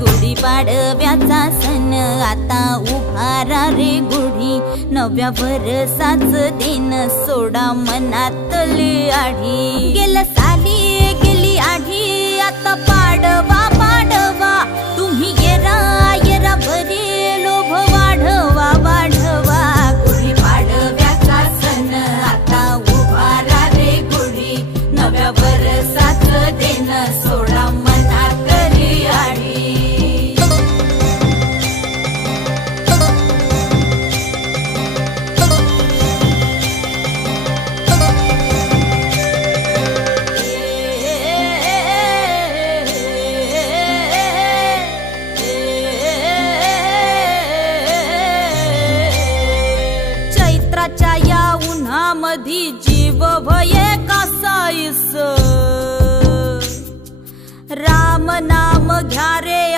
गुढीपाडव्याचा सण आता उभारा रे गुढी, नव्या वर्षाच दिन सोडा मनातली आढी। गेल्या साली गेली आढी, आता पाडवा पाडवा, तुम्ही येरा येरा भरी लोभ वाढवा वाढवा। गुढीपाडव्याचा सण आता उभारा रे गुढी, नव्या वर्षाच दिन सोडा मनातली आढी। चैत्राच्या या उन्हामधी जीव भये कासाईस, राम नाम घ्या रे